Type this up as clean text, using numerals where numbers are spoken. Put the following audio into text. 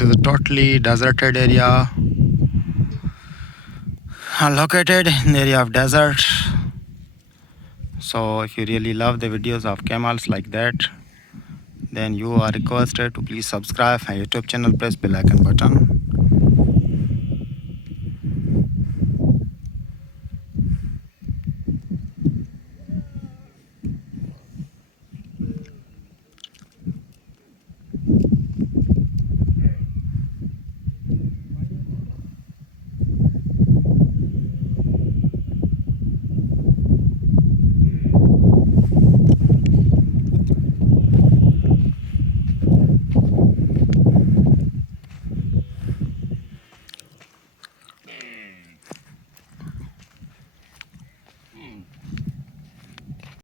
It is a totally deserted area, located in the area of desert. So if you really love the videos of camels like that, then you are requested to please subscribe my YouTube channel, press bell icon button.